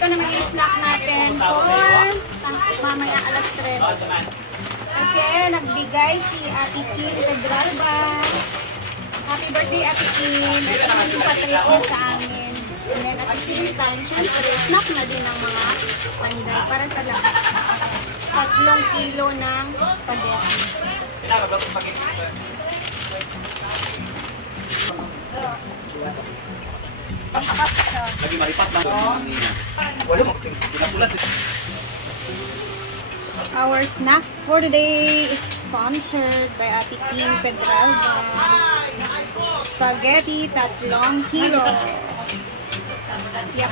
ito naman yung snack natin for mamaya alas 3. Kasi nagbigay si Ate Kim Pedralba. Happy birthday, Ate Kim. Ito naman yung patrito sa amin. And then at the same time, syempre, snack na din ng mga panday para sa lahat. 3 kilo ng spaghetti. Lagi maripat lang. Wala mo pinapulat. Our snack for today is sponsored by Ate Kim Pedralba. Spaghetti 3 kilo. Yep.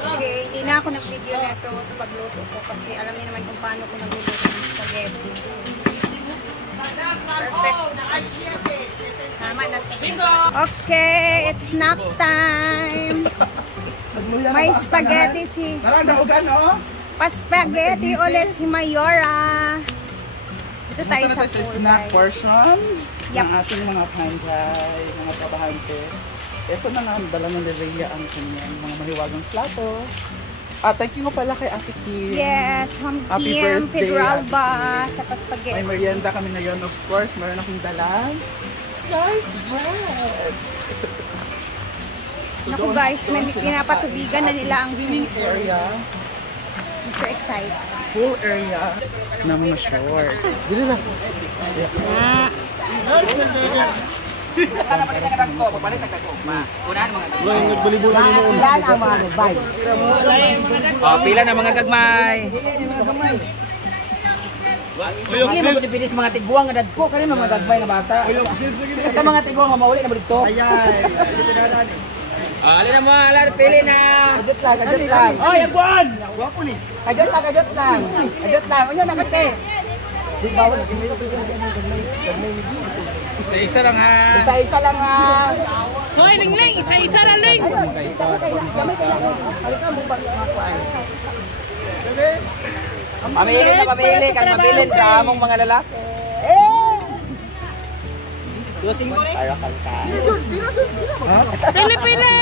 Okay, hindi na ako nag-video nito sa pagluto ko kasi alam niyo naman kung paano ko nagluto ng spaghetti. Perfect. Tama na. Okay, it's snack time. May spaghetti si... Pa-spaghetti ulit si Mayora. Ito tayo sa pool, snack guys. portion Yep. ng ating mga panday, mga trabahante. Ito na nga, dala ng Rhea ang kanyang mga mahiwagang plato. Thank you nga pala kay Ate Kim. Yes, Happy Kim birthday, Pedralba Ate Kim. sa pa-spaghetti. May merienda kami ngayon, of course. Meron akong dalang sliced bread. Naku guys, may pinapatubigan na nila ang swimming area. I'm so excited. Pool area na mga short. Dili lang. Pila na mga gagmay. Hindi mo dipinis mga tiguang nga dadko kani mga gagmay na bata. Ito mga tiguang nga mauli na dito. Alin na mo, alin pili na. Kajot lang. Oy, agwan. Guwapo ni. Kajot lang. Kajot lang. Ano na kate? Di bawal. Isa-isa lang ha. Isa-isa lang ha. Hoy, lingling, isa-isa ra ling. Pamili na pamili. Kang mabilin ka among mga lalaki. Tayo kalka. Pili-pili.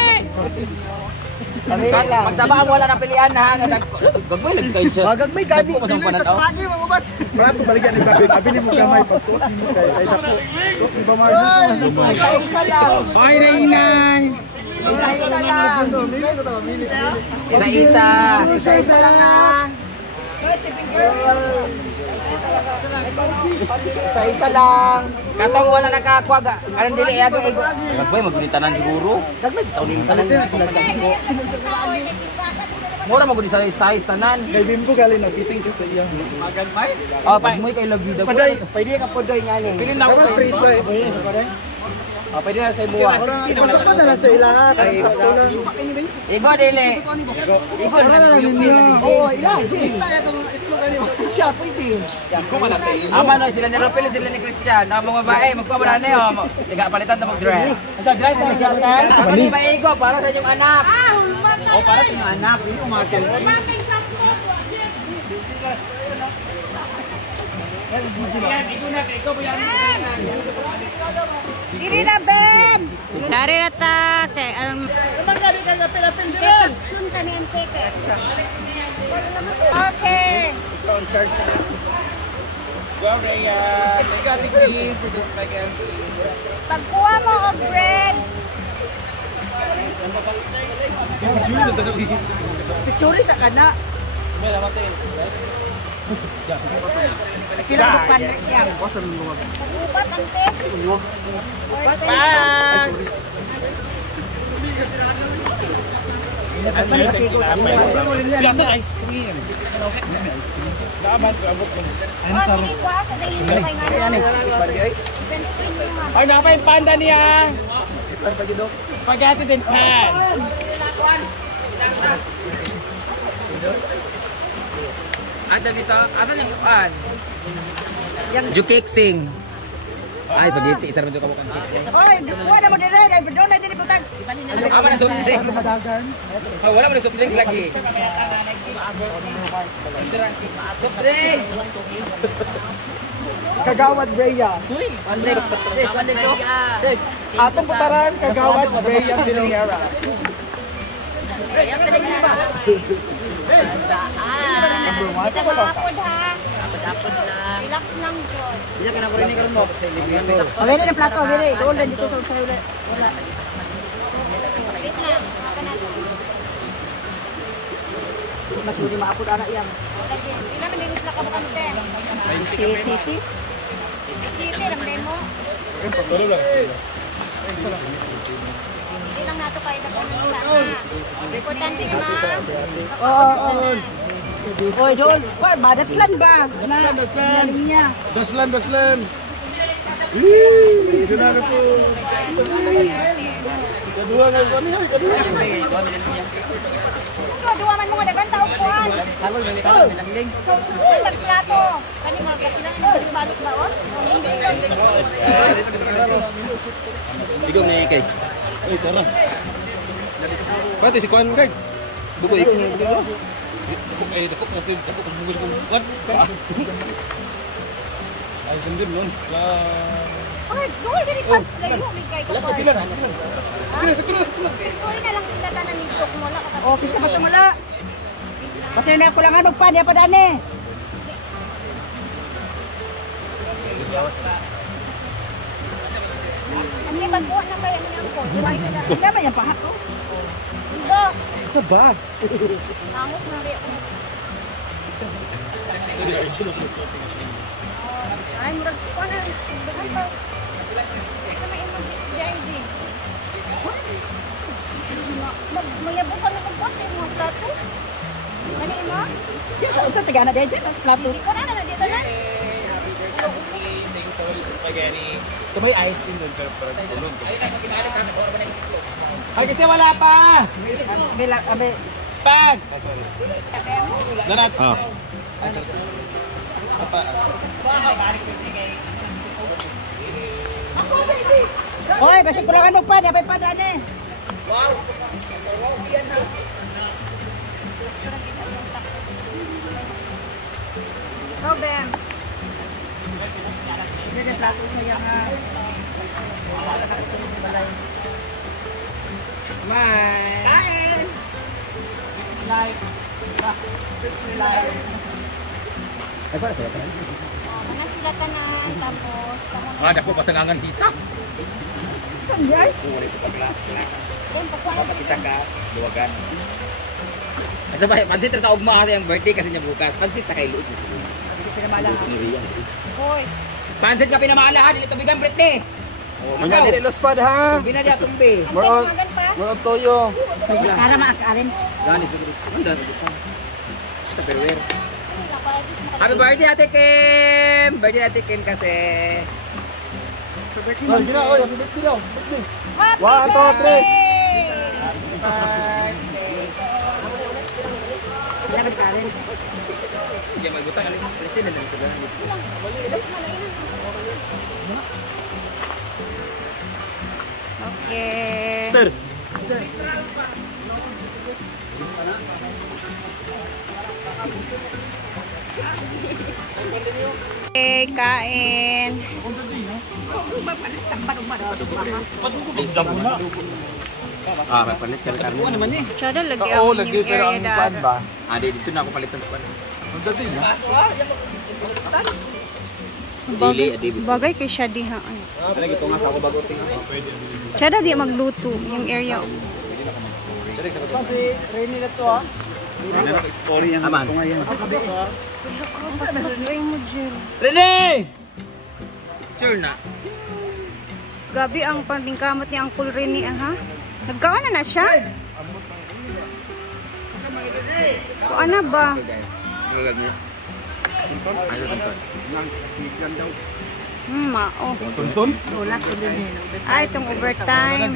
Pagsabaan wala na pilian ha. Gagmay lang kayo siya. Gagmay gani. Dagko masang pananaw. Para to balikan ni David. Abi ni mo gamay pagsuot mo kay ay dako. Di ba Marlon? Isa lang. Ay na inay. Isa lang. Isa-isa. Isa lang ha. Isa lang. Katong wala nakakuha ga. Aran dili ego ego. Gagmay magulitanan siguro. Gagmay tawnin tanan sila dako. Mura maguli sa size tanan. Kay Bimbo galing na fitting ko sa iya. Magagmay? Pagmoy kay love you daw. Pwede ka podoy nga ni. Pili na ako free size. Pwede na sa ibuwa. Pasok pa na sa ila kay Igo dili. Igo na yung oh, ila. Siya pwede. Ama no sila ni Ropel sila ni Christian. Ang mga babae magpabala ni ho. Tiga palitan ta mag dress. Sa dress na siya kan. Ako ni ba igo para sa inyong anak. Oh, para sa inyong anak. Yung mga cellphone. Diri na, Ben! Dari na ta. Kay, sunta ni Anteke. Okay. Go Rhea. Thank you Ate Kim for the spaghetti. Pagkuha mo o bread. Picture sa kana. Kila mo pan yan. Ubat, Ante. Bye. Gasa ice cream. Laban ko abot ko. Sige, kuha sa dahin mo kay nga. Ay napay panda niya. Spaghetti din pan. Ada dito. Asan yung pan? Jukiksing. Ay, spaghetti. Isa naman ito kabukang cake. Hoy, kuha na mo dire, ay doon na dire butang. Wala na soft drinks. Wala mo na soft drinks lagi. Soft drinks. Kagawad Rhea. Pandit to. Atong putaran Kagawad Rhea Villarreal. Kita mahapod ha. Relax lang, John. Iya ka na ko rin karon mo. Awere na plato, awere. Doon lang dito sa usahay ulit. Wait lang. Haka natin. Mas hindi maapod anak yan. Lagi. Hindi naman din sila kabukante. City. City, lang demo. Hindi lang nato kayo na kung sana. Importante naman. Oo. Oy, Joel. Oy, Badatslan ba? Daslan. Niya. Daslan. Gimana po? Kedua nga ko niya, kedua. Dua man mo nga dagan taong kuan. Kalol ba ito? Nangling. Plato. Kani mga kapilang balik ba on? Hindi. Ikaw na ikay. Ay, tara. Pati si Kuan Guard. Buko ikay. Ay, dakok natin. Dakok ang bungos kong buwan. Ay, sundin nun. Pards, goal diri pa. Layo mi kay ko. Sakila. Sorry na lang sila tanan nito kung wala ka. Oh, kita ka mula. Kasi na ko lang ano pa, diya pa dani. Ani bagkuan na kaya mo nang ko. Why ka na? Hindi naman yung paha. Ibo. Sa ba? Nangok na ri ako. Ay, murag ko na. Dagan pa. Sa may imong DID. Mayabot kami kung bote mga plato. Ano mo? Yes, sa tigana dito sa plato. Hindi ko na dito na. So may ice cream doon pero tulog. Ay kasi wala pa. Abe. Spag. Darat. Oy, basi ko lang ano pa, diya pa dani. Go, Ben. Hindi plato sa yang Kain. Mga sila tanan, tapos tamo Ada ko pasangangan sita. Ay, yan pakuan. Isa ka, duwagan. Asa ba, pansit na taog mo kasi yung birthday kasi niya bukas. Pansit na kay Luod. hindi pinamala. Hoy, Pansit ka pinamalahan, dili tubigan Britney. Mga nilos pa ha. Tubi na dia tumbi. ang tagmagan pa. Mga toyo. Para maakarin. Ganis ko dito. Anda na dito. Tupperware. Happy birthday Ate Kim! Birthday Ate Kim kasi. Ay, gina, oy, happy birthday daw. Birthday. Happy 1, 2, 3. Dapat karin. Diyan magbutang alis. Britney na lang sa ganun. Okay. Sir. Okay, kain. Ah, may palit ka karne. Ano naman eh? Shadow, lagi ang yung area da. ba? Ah, dito na ako palitan sa pan. Ang dati na. Bagay kay siya di ha. Talaga ito nga sa ako bago tinga. Siya da di magluto yung area. Kasi rainy na to ah. Story yan. Aman. Ito nga yan. Paspas mo Jill. Rene! Sure na. Gabi ang panlingkamot ni Uncle Rene ha. Nagkaon na siya. Kuan na ba? Okay guys. Magagab niya. Ano ito? Mao. Tuntun? Tulas ko din yun. Ay, itong overtime.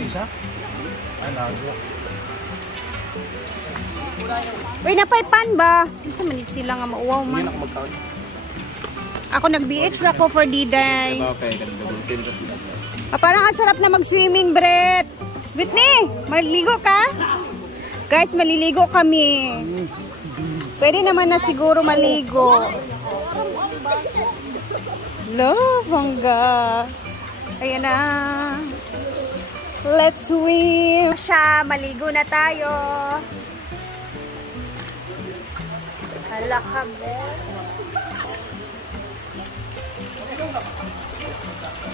Uy, napaypan ba? Isa man sila nga mauwaw man. Ako magkaon. Ako nag-BH na ko for D-Day. Okay, ganun double ko. Parang ang sarap na mag-swimming, Brett. Whitney, maliligo ka? Guys, maliligo kami. Pwede naman na siguro maligo. Lo, bangga. Ayan na. Let's swim! Siya, maligo na tayo. Hala ka, Bel.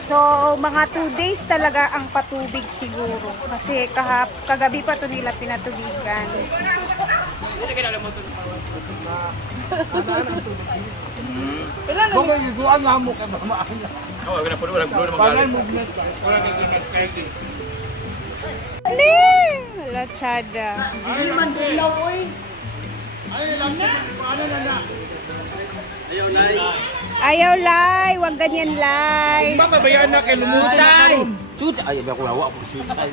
So, mga 2 days talaga ang patubig siguro. Kasi kagabi pa ito nila pinatubigan. Kung yung duwan nga mo ka mamaan na. Oo, wala puno naman galing. Movement ka. Wala ka ginag pwede. Ali! Wala, tsada. Hindi man dilaw, oy. Ayaw, Lai. Huwag ganyan, Lai. Papabayaan na kay Lumutay. Shoot! Ay, ako nawa ako shoot. Ay.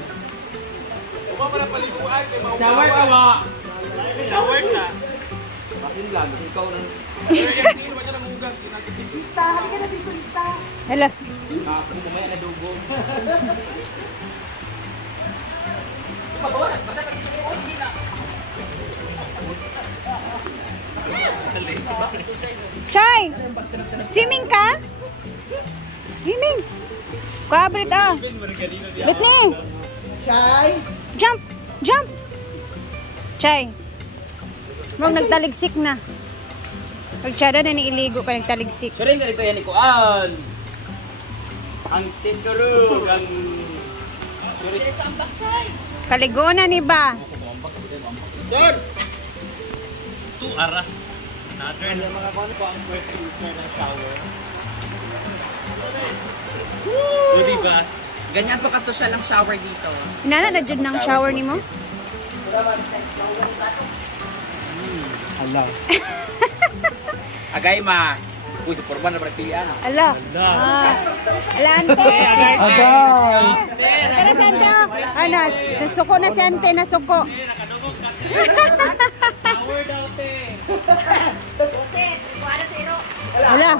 Shower ka ba? Bakit lang? Ikaw na. Ista, halika na dito, Ista. Hala. Kung mamaya na dugo. Chay! Swimming ka? Swimming. Kabrit ah. Britney! Chay. Jump! Jump! Chay. Huwag nagtaligsik na. Pagtsada na niiligo pa nagtaligsik. Sering ganito yan, Ikuan. Ang tikarug, ang... Kaligona ni ba? Sir! Diba? Ganyan pa ka-social ang shower dito. Inana na dyan ng shower ni mo? Alaw. Agay ma. Uy, sa porban na pagpilian. Ala. Alante. Agay! Tara, Sante. Ano, nasuko na si Ante, nasuko. Ala.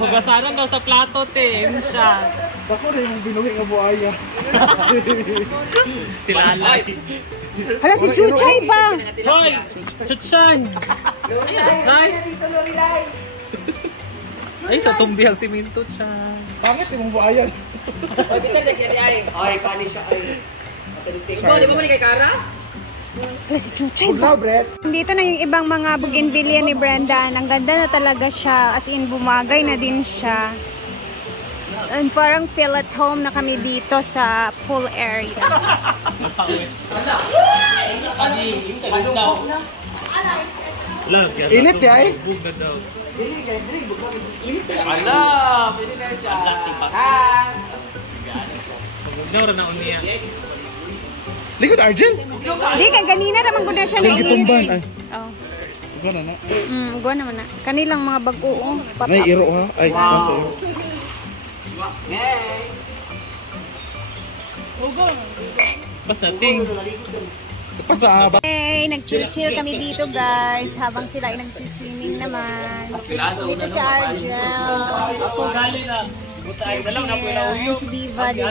Hugasanan daw sa plato, te. Yun siya. Bako rin yung binuhi nga buhaya. Sila alay. Hala, si Chuchay ba? Hoy! Chuchay! Ay! Dito, Lorilay. Ay, sa tumbi ang siminto siya. Pangit yung buhaya. Hoy, bitar na kaya ay. Ay, kani siya, ay. Ikaw, di ba man kay Kara? Hala, si Chuchay Huwag na, ba? Brett. Dito na yung ibang mga bougainvillea ni Brenda. Ang ganda na talaga siya. As in, bumagay na din siya. And parang feel at home na kami dito sa pool area. Init ya eh. Ala! Pwede na siya. Pagugnaw rin ako niya. Likod, Arjun. Di ka, ganina naman ko na siya na Gitumban. Ay, Oh. gana na. Gwa naman na. Kanilang mga bagoong Ay, iro ha. Ay, wow. Basta ting. Basta ba? Hey, nag-chill kami dito guys habang sila ay nagsiswimming naman. Dito si Argel. Ayan, si Diva din.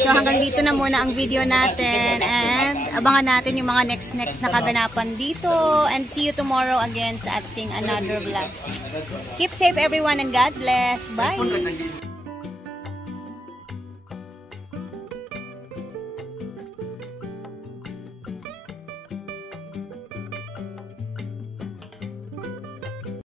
So hanggang dito na muna ang video natin and abangan natin yung mga next na kaganapan dito and see you tomorrow again sa ating another vlog. Keep safe everyone and God bless. Bye!